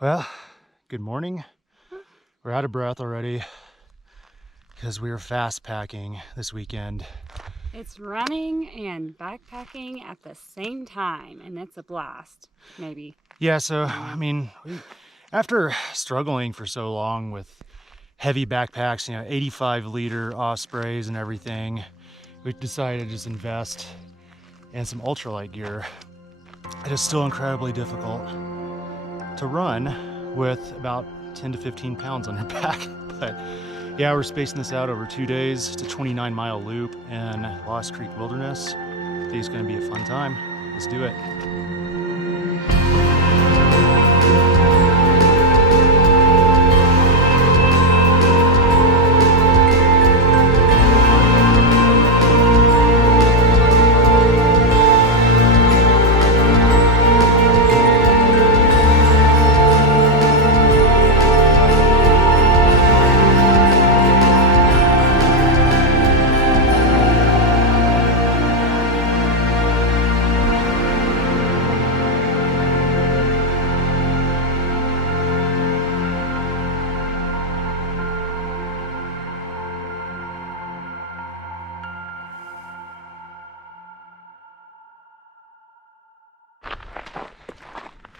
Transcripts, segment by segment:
Well, good morning. We're out of breath already because we were fast packing this weekend. It's running and backpacking at the same time, and it's a blast, maybe. Yeah, so, I mean, after struggling for so long with heavy backpacks, 85-liter Ospreys and everything, we decided to just invest in some ultralight gear. It is still incredibly difficult to run with about 10 to 15 pounds on your back, but yeah, we're spacing this out over 2 days. It's a 29-mile loop in Lost Creek Wilderness. I think it's going to be a fun time. Let's do it.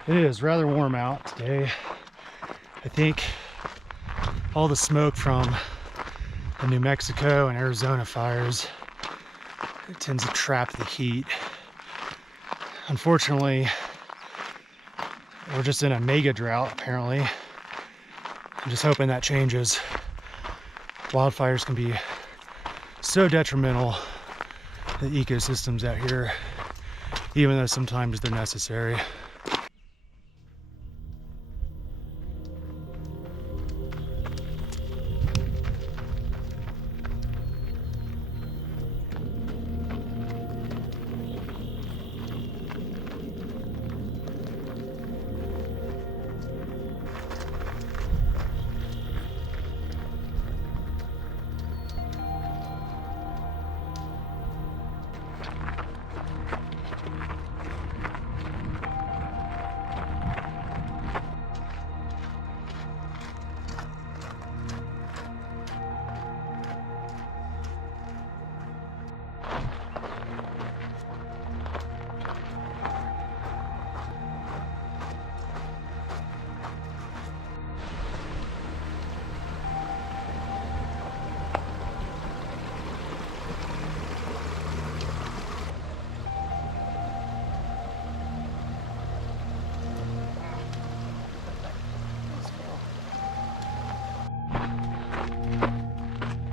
It is rather warm out today. I think all the smoke from the New Mexico and Arizona fires, it tends to trap the heat. Unfortunately, we're just in a mega drought apparently. I'm just hoping that changes. Wildfires can be so detrimental to the ecosystems out here, even though sometimes they're necessary.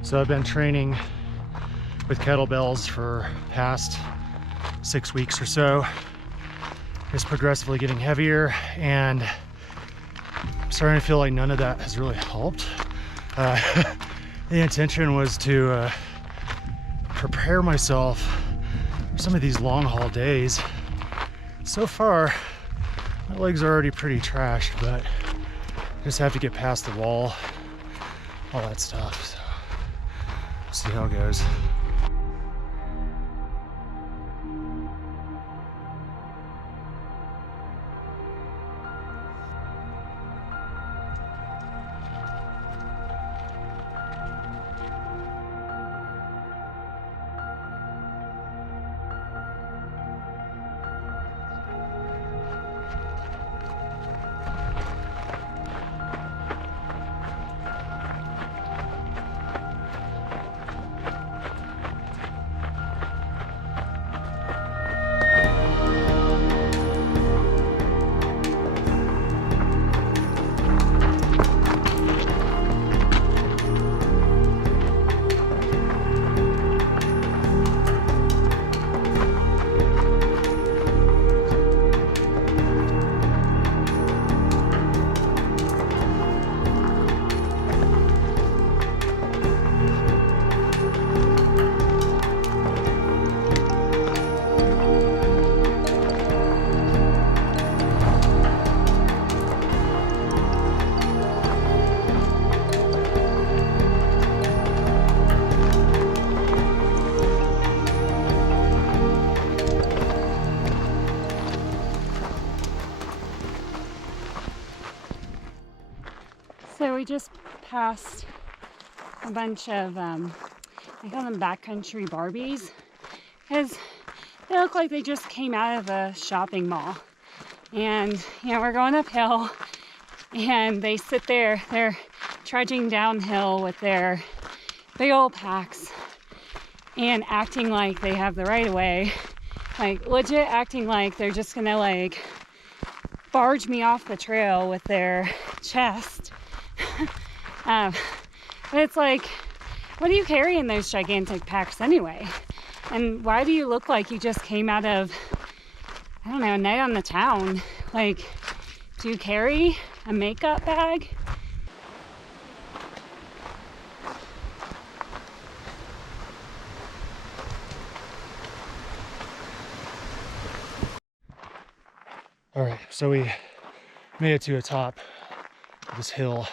So I've been training with kettlebells for the past 6 weeks or so. It's progressively getting heavier, and I'm starting to feel like none of that has really helped. The intention was to prepare myself for some of these long haul days. So far, my legs are already pretty trashed, but I just have to get past the wall, all that stuff. So see how it goes. So we just passed a bunch of, I call them backcountry Barbies, because they look like they just came out of a shopping mall. And, you know, we're going uphill, and they sit there, they're trudging downhill with their big old packs and acting like they have the right of way. Like, legit acting like they're just gonna, like, barge me off the trail with their chest. But it's like, what do you carry in those gigantic packs anyway? And why do you look like you just came out of, I don't know, a night on the town? Like, do you carry a makeup bag? All right, so we made it to the top of this hill.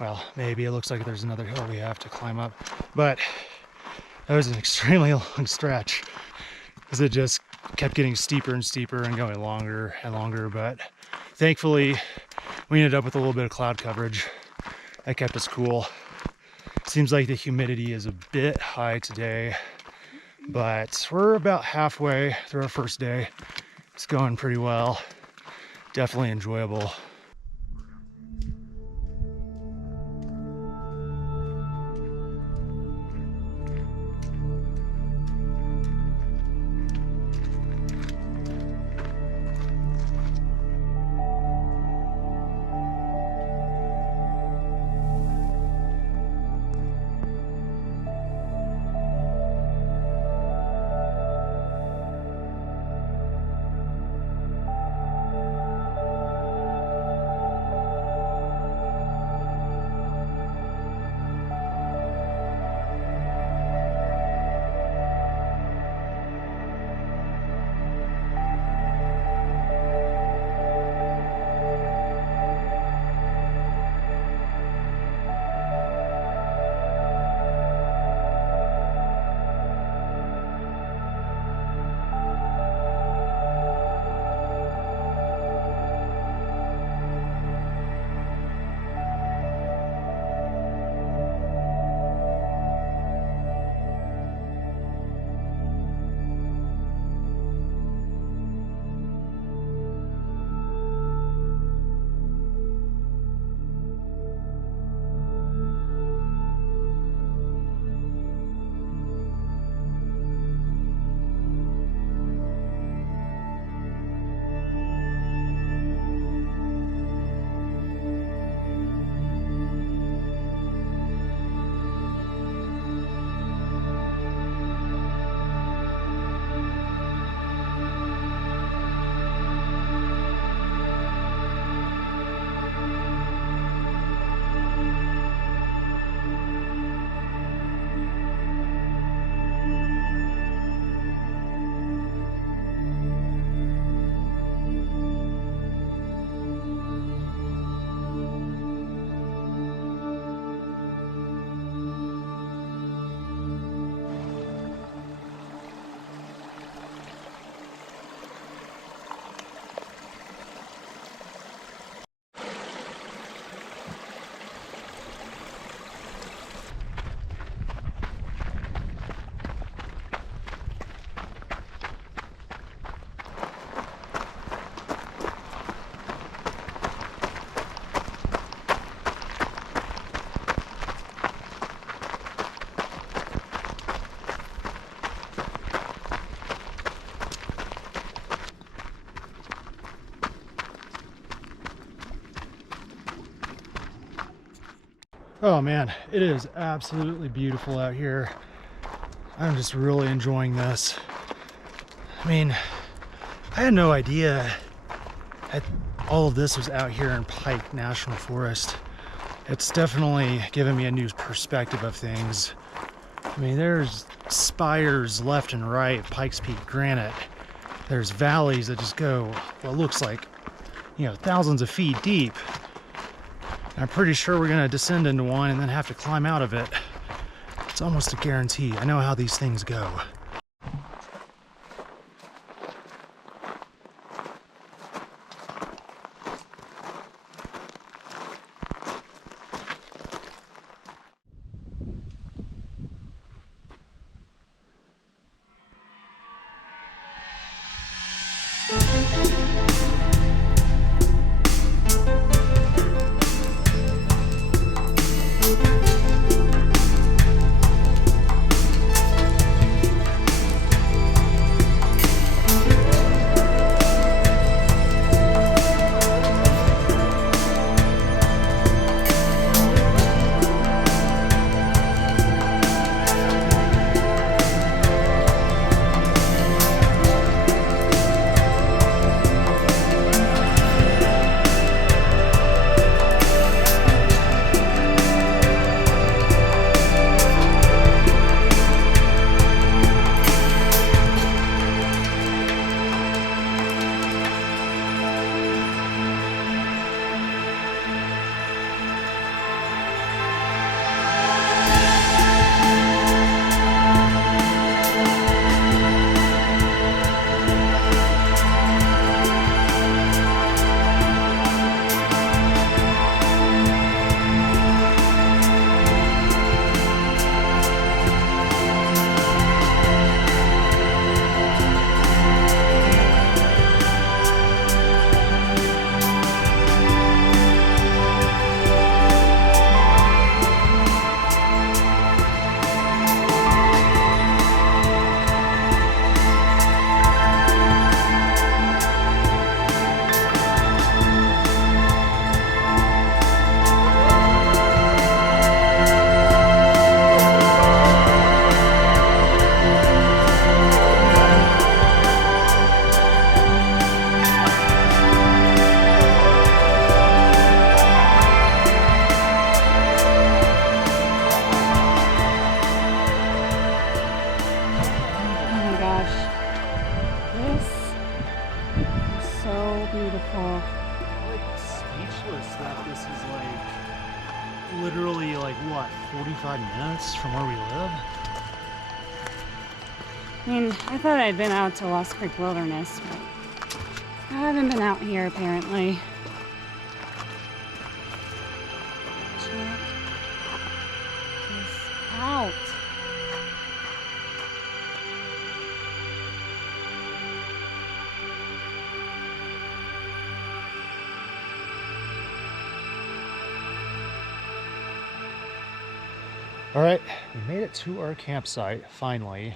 Well, maybe it looks like there's another hill we have to climb up, but that was an extremely long stretch because it just kept getting steeper and steeper and going longer and longer. But thankfully, we ended up with a little bit of cloud coverage that kept us cool. Seems like the humidity is a bit high today, but we're about halfway through our first day. It's going pretty well. Definitely enjoyable. Oh man, it is absolutely beautiful out here. I'm just really enjoying this. I mean, I had no idea that all of this was out here in Pike National Forest. It's definitely given me a new perspective of things. I mean, there's spires left and right, Pikes Peak granite. There's valleys that just go what looks like, you know, thousands of feet deep. I'm pretty sure we're gonna descend into one and then have to climb out of it. It's almost a guarantee. I know how these things go. so beautiful. Like speechless that this is like literally like what, 45 minutes from where we live? I mean, I thought I'd been out to Lost Creek Wilderness, but I haven't been out here apparently. Check this out. All right, we made it to our campsite finally.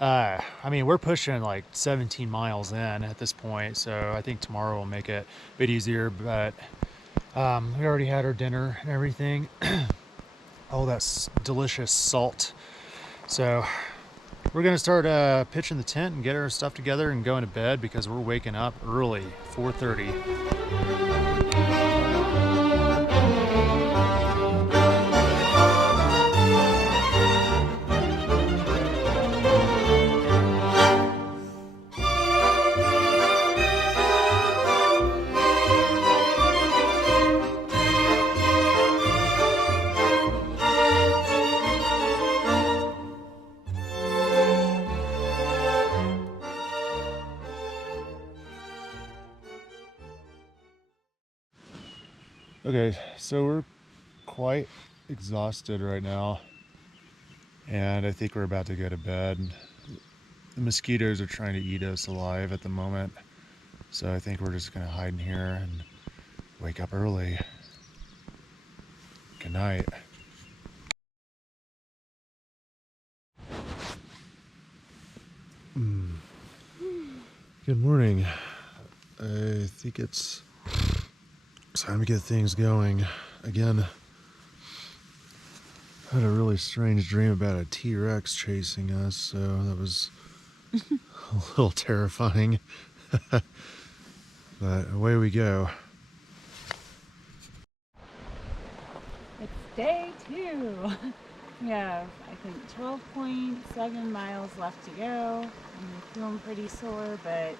I mean, we're pushing like 17 miles in at this point, so I think tomorrow will make it a bit easier, but we already had our dinner and everything. Oh, that's delicious salt. So we're gonna start pitching the tent and get our stuff together and going to bed because we're waking up early, 4:30. Okay, so we're quite exhausted right now, and I think we're about to go to bed. The mosquitoes are trying to eat us alive at the moment, so I think we're just gonna hide in here and wake up early. Good night. Good morning. I think it's time to get things going. Again, I had a really strange dream about a T-Rex chasing us, so that was a little terrifying. But away we go. It's day 2. We have, I think, 12.7 miles left to go. I'm feeling pretty sore, but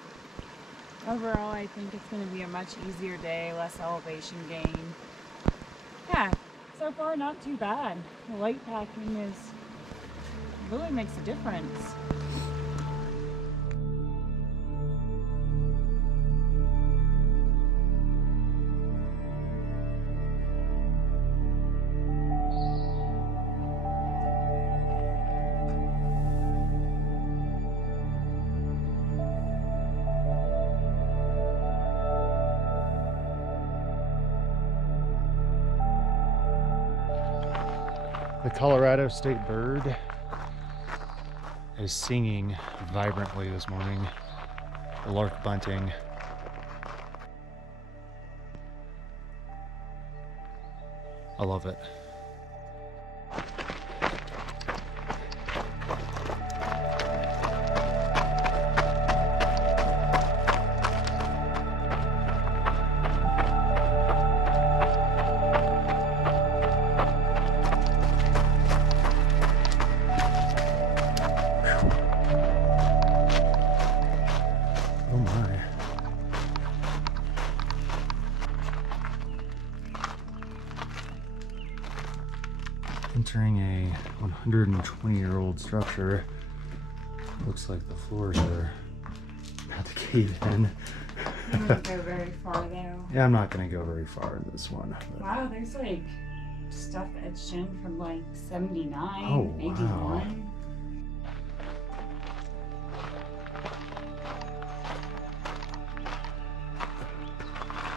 overall I think it's going to be a much easier day, less elevation gain. Yeah, so far not too bad. The light packing really makes a difference. The Colorado state bird is singing vibrantly this morning. The lark bunting. I love it. Oh my. Entering a 120-year-old structure. Looks like the floors are about to cave in. You wouldn't go very far though. Yeah, I'm not going to go very far in this one. But... Wow, there's like stuff etched in from like 79, Oh, 81. wow.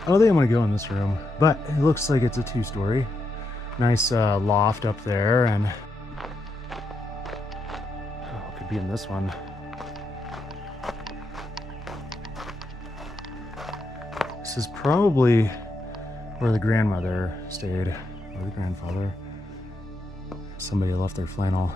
I don't think I'm gonna go in this room, but it looks like it's a 2-story. Nice loft up there, and oh, could be in this one. This is probably where the grandmother stayed, or the grandfather. Somebody left their flannel.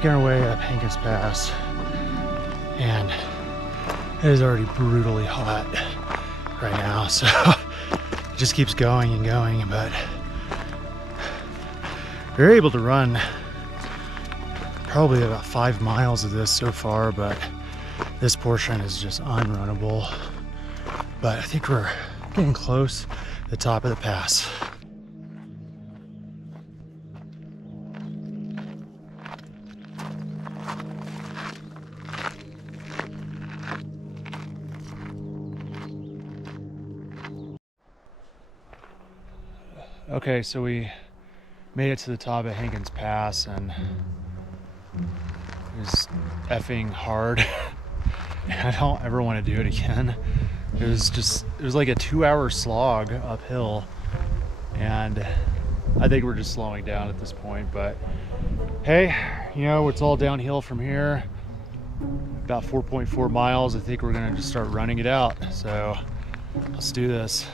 making our way up Hankins Pass, and it is already brutally hot right now, so it just keeps going and going, but we're able to run probably about 5 miles of this so far, but this portion is just unrunnable. But I think we're getting close to the top of the pass. Okay, so we made it to the top of Hankins Pass, and it was effing hard. I don't ever want to do it again. It was like a 2-hour slog uphill, and I think we're just slowing down at this point. But hey, you know, it's all downhill from here. About 4.4 miles. I think we're gonna just start running it out. So let's do this.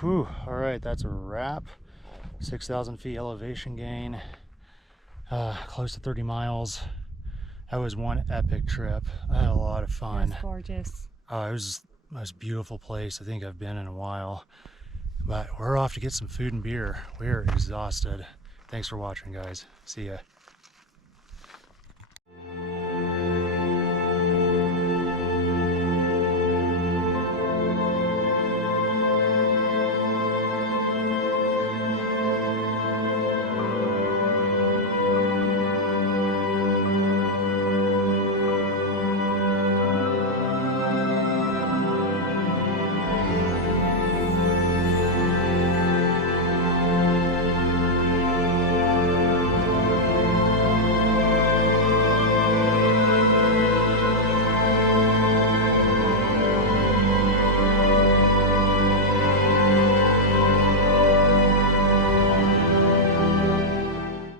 Whew, all right, that's a wrap. 6,000 feet elevation gain, close to 30 miles. That was one epic trip. I had a lot of fun. That's gorgeous. It was the most beautiful place I think I've been in a while. But we're off to get some food and beer. We're exhausted. Thanks for watching, guys. See ya.